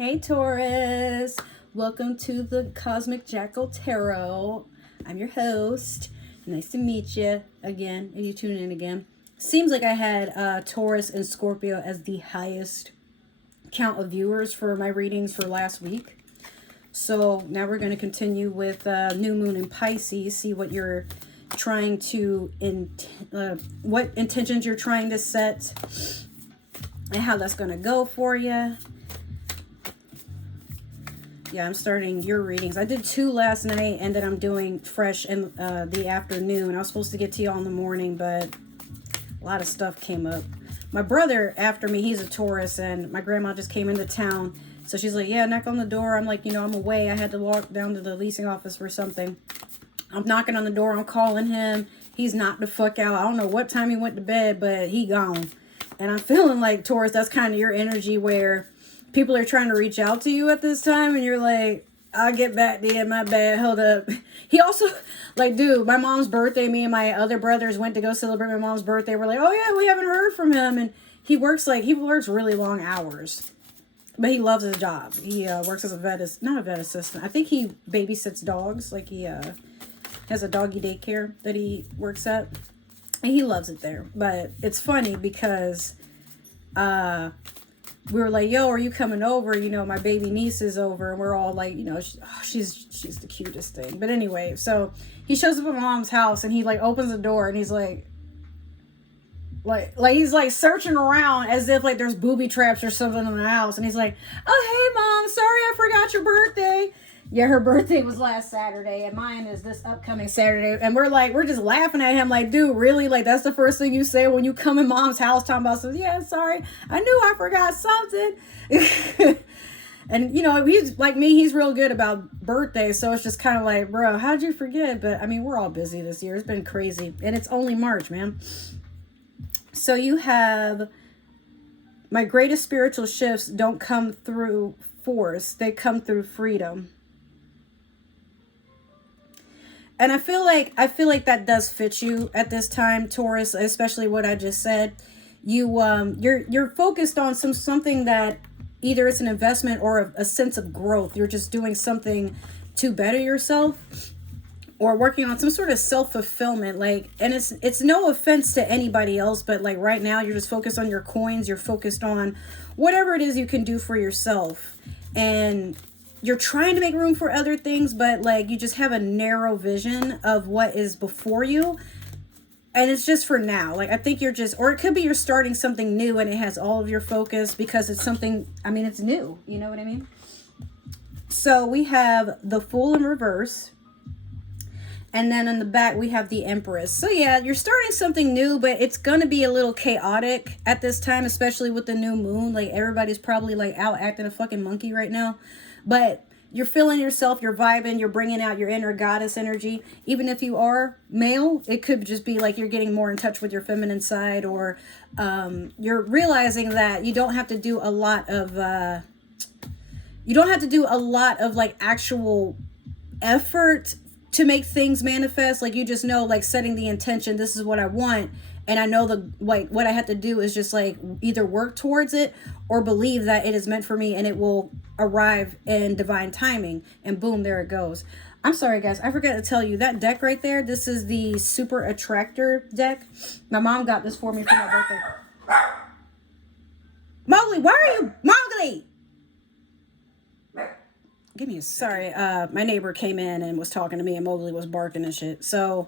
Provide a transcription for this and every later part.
Hey Taurus, welcome to the Cosmic Jackal Tarot. I'm your host. Nice to meet you again, if you tune in again. Seems like I had Taurus and Scorpio as the highest count of viewers for my readings for last week. So now we're going to continue with New Moon in Pisces, see what you're trying to, what intentions you're trying to set, and how that's going to go for you. Yeah, I'm starting your readings. I did 2 last night, and then I'm doing fresh in the afternoon. I was supposed to get to y'all in the morning, but a lot of stuff came up. My brother, after me, he's a Taurus, and my grandma just came into town. So she's like, yeah, knock on the door. I'm like, I'm away. I had to walk down to the leasing office for something. I'm knocking on the door. I'm calling him. He's knocked the fuck out. I don't know what time he went to bed, but he gone. And I'm feeling like, Taurus, that's kind of your energy where people are trying to reach out to you at this time, and you're like, I'll get back to you, my bad, hold up. He also, like, dude, my mom's birthday, me and my other brothers went to go celebrate my mom's birthday. We're like, oh yeah, we haven't heard from him. And he works really long hours, but he loves his job. He works as not a vet assistant. I think he babysits dogs. Like, he has a doggy daycare that he works at, and he loves it there. But it's funny because we were like, yo, are you coming over? My baby niece is over. And we're all like, she's the cutest thing. But anyway, so he shows up at my mom's house, and he like opens the door, and he's like he's like searching around as if like there's booby traps or something in the house. And he's like, oh, hey mom, sorry I forgot your birthday. Yeah, her birthday was last Saturday, and mine is this upcoming Saturday. And we're just laughing at him like, dude, really? Like, that's the first thing you say when you come in mom's house talking about something? Yeah, sorry. I knew I forgot something. And, he's like me. He's real good about birthdays. So it's just kind of like, bro, how'd you forget? But, I mean, we're all busy this year. It's been crazy. And it's only March, man. So you have, my greatest spiritual shifts don't come through force. They come through freedom. And I feel like that does fit you at this time, Taurus, especially what I just said. You're focused on something that either it's an investment or a sense of growth. You're just doing something to better yourself, or working on some sort of self-fulfillment. Like, and it's no offense to anybody else, but like right now you're just focused on your coins. You're focused on whatever it is you can do for yourself. And you're trying to make room for other things, but like you just have a narrow vision of what is before you. And it's just for now. Like, I think or it could be you're starting something new and it has all of your focus because it's something, it's new. You know what I mean? So we have the Fool in reverse. And then in the back, we have the Empress. So yeah, you're starting something new, but it's going to be a little chaotic at this time, especially with the new moon. Like, everybody's probably like out acting a fucking monkey right now. But you're feeling yourself, you're vibing, you're bringing out your inner goddess energy. Even if you are male, it could just be like you're getting more in touch with your feminine side, or you're realizing that you don't have to do a lot of like actual effort to make things manifest. Like, you just know, like, setting the intention, this is what I want, and I know what I have to do is just like either work towards it or believe that it is meant for me and it will arrive in divine timing, and boom, there it goes. I'm sorry guys, I forgot to tell you, that deck right there, this is the Super Attractor deck. My mom got this for me for my birthday. Mowgli, why are you Mowgli? Sorry, my neighbor came in and was talking to me, and Mowgli was barking and shit. So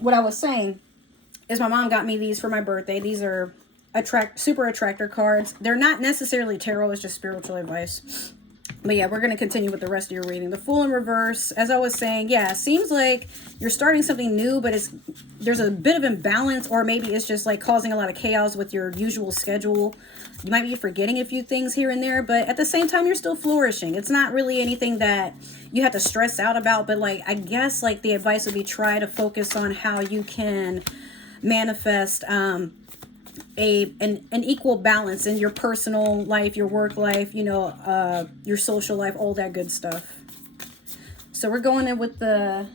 what I was saying is my mom got me these for my birthday. These are Super Attractor cards. They're not necessarily tarot, it's just spiritual advice. But yeah, we're going to continue with the rest of your reading. The Fool in reverse, as I was saying, yeah, it seems like you're starting something new, but there's a bit of imbalance, or maybe it's just like causing a lot of chaos with your usual schedule. You might be forgetting a few things here and there, but at the same time, you're still flourishing. It's not really anything that you have to stress out about, but like, I guess like the advice would be try to focus on how you can manifest an equal balance in your personal life, your work life, your social life, all that good stuff. So we're going in with the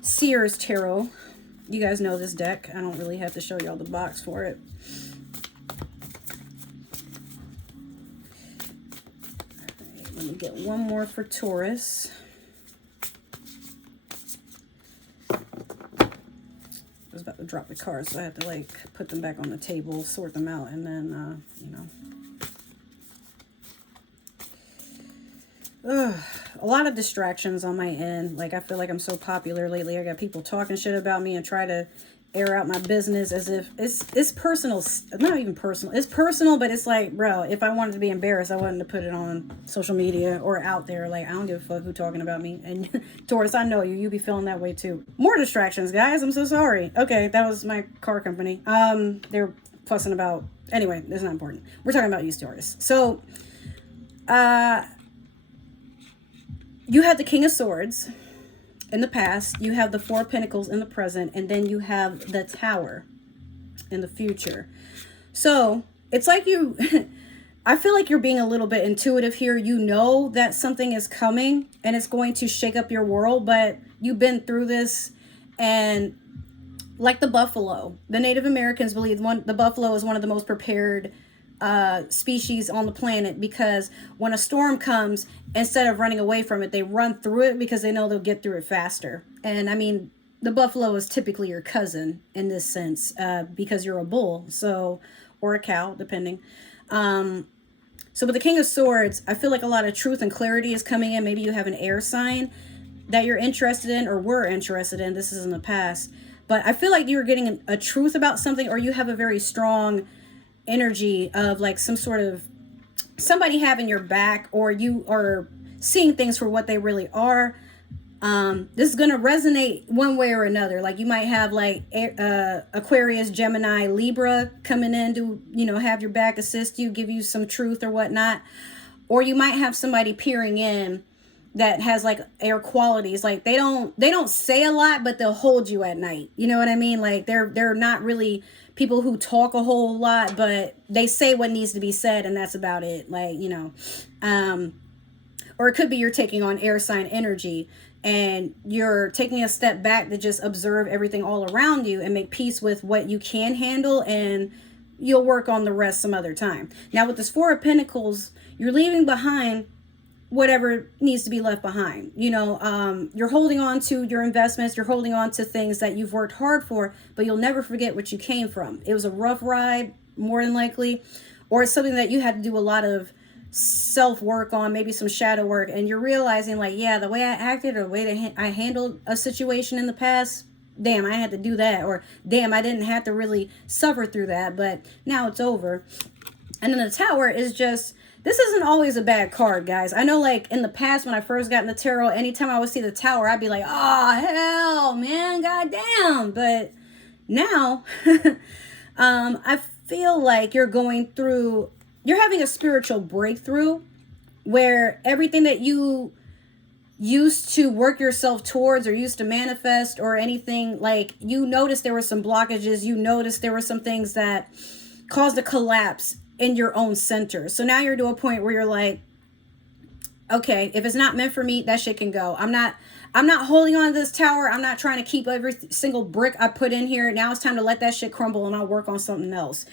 Seers Tarot. You guys know this deck. I don't really have to show y'all the box for it. Let me get one more for Taurus. I was about to drop the cards, so I had to like put them back on the table, sort them out, and then, you know. A lot of distractions on my end. Like, I feel like I'm so popular lately. I got people talking shit about me and try to air out my business as if it's personal. Not even personal. It's personal, but it's like, bro, if I wanted to be embarrassed, I wouldn't have put it on social media or out there. Like, I don't give a fuck who talking about me. And Taurus, I know you be feeling that way too. More distractions, guys. I'm so sorry. Okay, that was my car company. They're fussing about, anyway, it's not important. We're talking about you, Taurus. So you had the King of Swords in the past, you have the Four of Pentacles in the present, and then you have the Tower in the future. So it's like you, I feel like you're being a little bit intuitive here. You know that something is coming and it's going to shake up your world, but you've been through this. And like the buffalo, the Native Americans believe the buffalo is one of the most prepared species on the planet, because when a storm comes, instead of running away from it, they run through it because they know they'll get through it faster. And I mean, the buffalo is typically your cousin in this sense, because you're a bull, so, or a cow, depending. So with the King of Swords, I feel like a lot of truth and clarity is coming in. Maybe you have an air sign that you're interested in or were interested in. This is in the past, but I feel like you're getting a truth about something, or you have a very strong energy of like some sort of somebody having your back, or you are seeing things for what they really are. This is going to resonate one way or another. Like, you might have like Aquarius, Gemini, Libra coming in to, you know, have your back, assist you, give you some truth or whatnot. Or you might have somebody peering in that has like air qualities. Like, they don't say a lot, but they'll hold you at night. You know what I mean? Like, they're not really people who talk a whole lot, but they say what needs to be said, and that's about it. Like, you know, or it could be you're taking on air sign energy and you're taking a step back to just observe everything all around you and make peace with what you can handle, and you'll work on the rest some other time. Now with this Four of Pentacles, you're leaving behind whatever needs to be left behind. You know, you're holding on to your investments, you're holding on to things that you've worked hard for, but you'll never forget what you came from. It was a rough ride, more than likely, or it's something that you had to do a lot of self-work on, maybe some shadow work, and you're realizing like, yeah, the way I acted or the way that I handled a situation in the past, damn, I had to do that, or damn, I didn't have to really suffer through that, but now it's over. And then the Tower is just, this isn't always a bad card, guys. I know, like, in the past when I first got into tarot, anytime I would see the Tower, I'd be like, oh, hell, man, goddamn. But now, I feel like you're having a spiritual breakthrough where everything that you used to work yourself towards or used to manifest or anything, like, you noticed there were some blockages. You noticed there were some things that caused a collapse in your own center. So now you're to a point where you're like, okay, if it's not meant for me, that shit can go. I'm not holding on to this tower. I'm not trying to keep every single brick I put in here. Now it's time to let that shit crumble and I'll work on something else.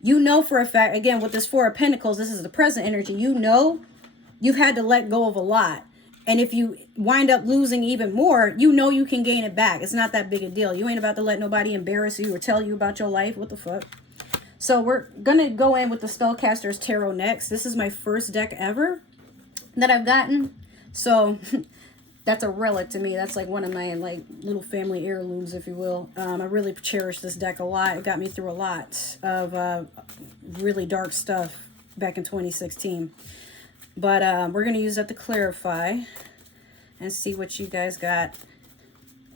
You know for a fact, again, with this Four of Pentacles, this is the present energy. You know you've had to let go of a lot. And if you wind up losing even more, you know you can gain it back. It's not that big a deal. You ain't about to let nobody embarrass you or tell you about your life. What the fuck? So we're going to go in with the Spellcaster's Tarot next. This is my first deck ever that I've gotten. So that's a relic to me. That's like one of my like little family heirlooms, if you will. I really cherish this deck a lot. It got me through a lot of really dark stuff back in 2016. But we're going to use that to clarify and see what you guys got.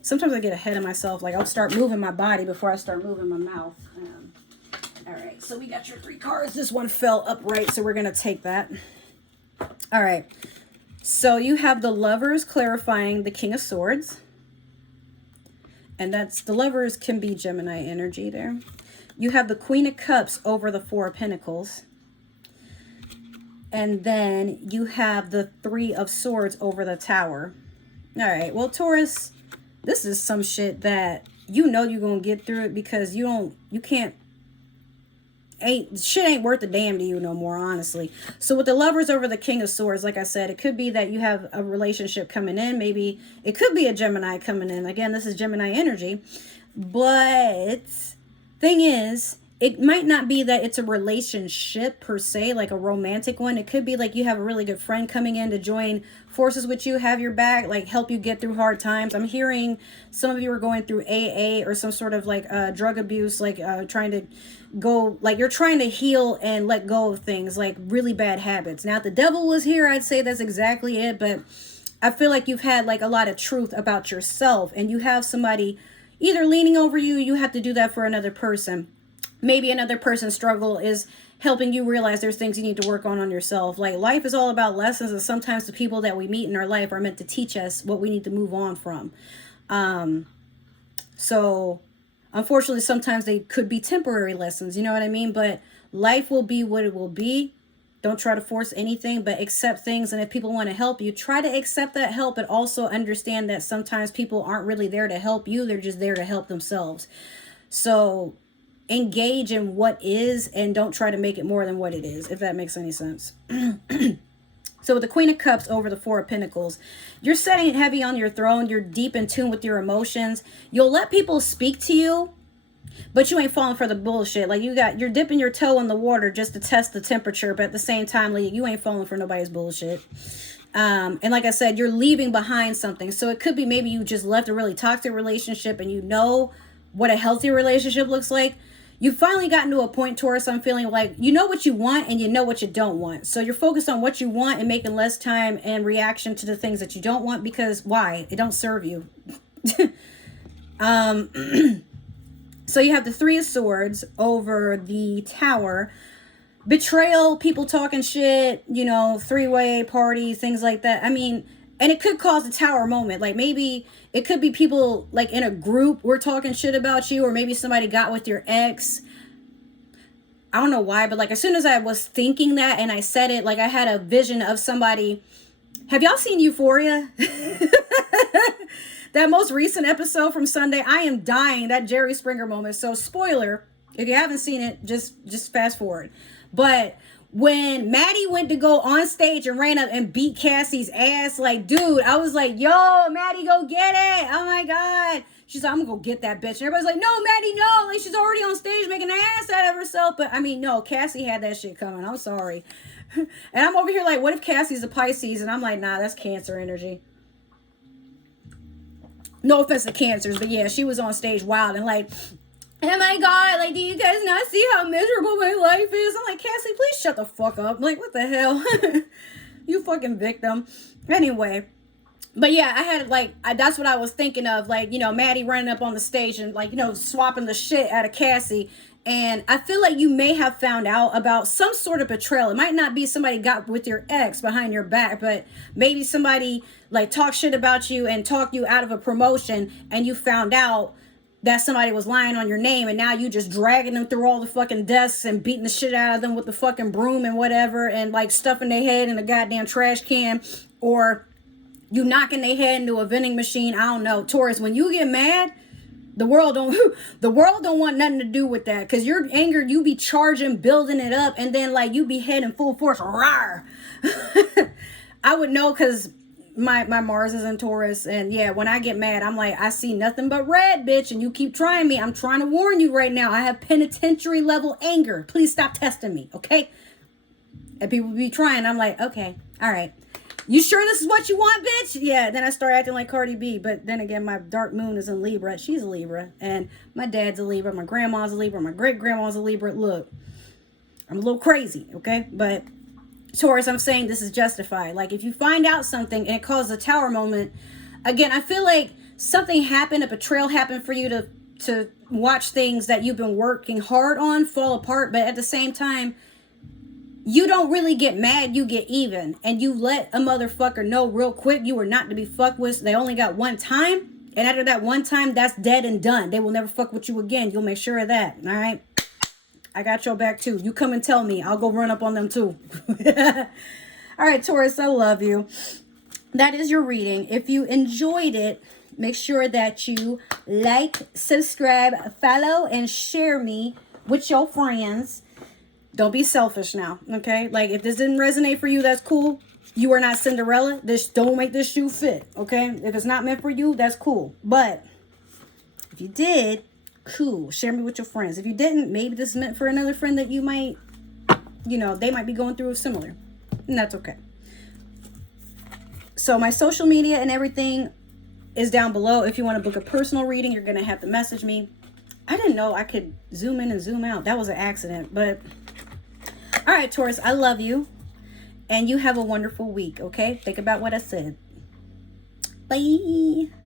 Sometimes I get ahead of myself. Like, I'll start moving my body before I start moving my mouth. All right, so we got your 3 cards. This one fell upright, so we're going to take that. All right, so you have the Lovers clarifying the King of Swords. And that's, the Lovers can be Gemini energy there. You have the Queen of Cups over the Four of Pentacles. And then you have the Three of Swords over the Tower. All right, well, Taurus, this is some shit that you know you're going to get through it, because you can't shit ain't worth a damn to you no more, honestly. So with the Lovers over the King of Swords, like I said, it could be that you have a relationship coming in. Maybe it could be a Gemini coming in. Again, this is Gemini energy. But thing is, it might not be that it's a relationship per se, like a romantic one. It could be like you have a really good friend coming in to join forces with you, have your back, like help you get through hard times. I'm hearing some of you are going through AA or some sort of like drug abuse, like trying to go, like you're trying to heal and let go of things, like really bad habits. Now, if the devil was here, I'd say that's exactly it. But I feel like you've had like a lot of truth about yourself, and you have somebody either leaning over you. You have to do that for another person. Maybe another person's struggle is helping you realize there's things you need to work on yourself. Like, life is all about lessons, and sometimes the people that we meet in our life are meant to teach us what we need to move on from. So unfortunately, sometimes they could be temporary lessons, you know what I mean? But life will be what it will be. Don't try to force anything, but accept things. And if people want to help you, try to accept that help, but also understand that sometimes people aren't really there to help you. They're just there to help themselves. So engage in what is, and don't try to make it more than what it is, if that makes any sense. So with the Queen of Cups over the Four of Pentacles, you're setting heavy on your throne. You're deep in tune with your emotions. You'll let people speak to you, but you ain't falling for the bullshit. Like, you're dipping your toe in the water just to test the temperature, but at the same time, like, you ain't falling for nobody's bullshit. And like I said, you're leaving behind something. So it could be maybe you just left a really toxic relationship, and you know what a healthy relationship looks like. You've finally gotten to a point, Taurus, I'm feeling like you know what you want and you know what you don't want. So you're focused on what you want and making less time and reaction to the things that you don't want, because why? It don't serve you. So you have the Three of Swords over the Tower. Betrayal, people talking shit, you know, three-way party, things like that. I mean, and it could cause a Tower moment. Like, maybe it could be people like in a group were talking shit about you, or maybe somebody got with your ex. I don't know why, but like as soon as I was thinking that and I said it, like I had a vision of somebody. Have y'all seen Euphoria? That most recent episode from Sunday, I am dying, that Jerry Springer moment. So spoiler, if you haven't seen it, just fast forward. But when Maddie went to go on stage and ran up and beat Cassie's ass, like, dude, I was like, yo, Maddie, go get it. Oh my God. She's like, I'm gonna go get that bitch. And everybody's like, no, Maddie, no. Like, she's already on stage making an ass out of herself. But I mean, no, Cassie had that shit coming. I'm sorry. And I'm over here like, what if Cassie's a Pisces? And I'm like, nah, that's Cancer energy. No offense to Cancers, but yeah, she was on stage wild and like, oh my God, like, do you guys not see how miserable my life is? I'm like, Cassie, please shut the fuck up. Like, what the hell? You fucking victim. Anyway, but yeah, I had like, that's what I was thinking of. Like, you know, Maddie running up on the stage and like, you know, swapping the shit out of Cassie. And I feel like you may have found out about some sort of betrayal. It might not be somebody got with your ex behind your back, but maybe somebody like talked shit about you and talked you out of a promotion, and you found out that somebody was lying on your name, and now you just dragging them through all the fucking desks and beating the shit out of them with the fucking broom and whatever, and like stuffing their head in a goddamn trash can, or you knocking their head into a vending machine. I don't know. Taurus, when you get mad, the world don't want nothing to do with that, because your anger, you be charging, building it up, and then like you be heading full force. Rawr. I would know, because my Mars is in Taurus, and yeah, when I get mad, I'm like, I see nothing but red, bitch, and you keep trying me. I'm trying to warn you right now. I have penitentiary level anger. Please stop testing me, okay? And people be trying. I'm like, okay, all right. You sure this is what you want, bitch? Yeah, then I start acting like Cardi B. But then again, my dark moon is in Libra. She's a Libra. And my dad's a Libra. My grandma's a Libra. My great-grandma's a Libra. Look, I'm a little crazy, okay? But Taurus, I'm saying this is justified. Like, if you find out something and it causes a Tower moment, again, I feel like something happened, a betrayal happened for you to watch things that you've been working hard on fall apart. But at the same time, you don't really get mad, you get even. And you let a motherfucker know real quick you were not to be fucked with. They only got one time. And after that one time, that's dead and done. They will never fuck with you again. You'll make sure of that. All right? I got your back too. You come and tell me. I'll go run up on them too. All right, Taurus, I love you. That is your reading. If you enjoyed it, make sure that you like, subscribe, follow, and share me with your friends. Don't be selfish now, okay? Like, if this didn't resonate for you, that's cool. You are not Cinderella. This, don't make this shoe fit, okay? If it's not meant for you, that's cool. But if you did, cool. Share me with your friends. If you didn't, maybe this is meant for another friend that you might, you know, they might be going through a similar. And that's okay. So my social media and everything is down below. If you want to book a personal reading, you're going to have to message me. I didn't know I could zoom in and zoom out. That was an accident. But all right, Taurus, I love you. And you have a wonderful week, okay? Think about what I said. Bye.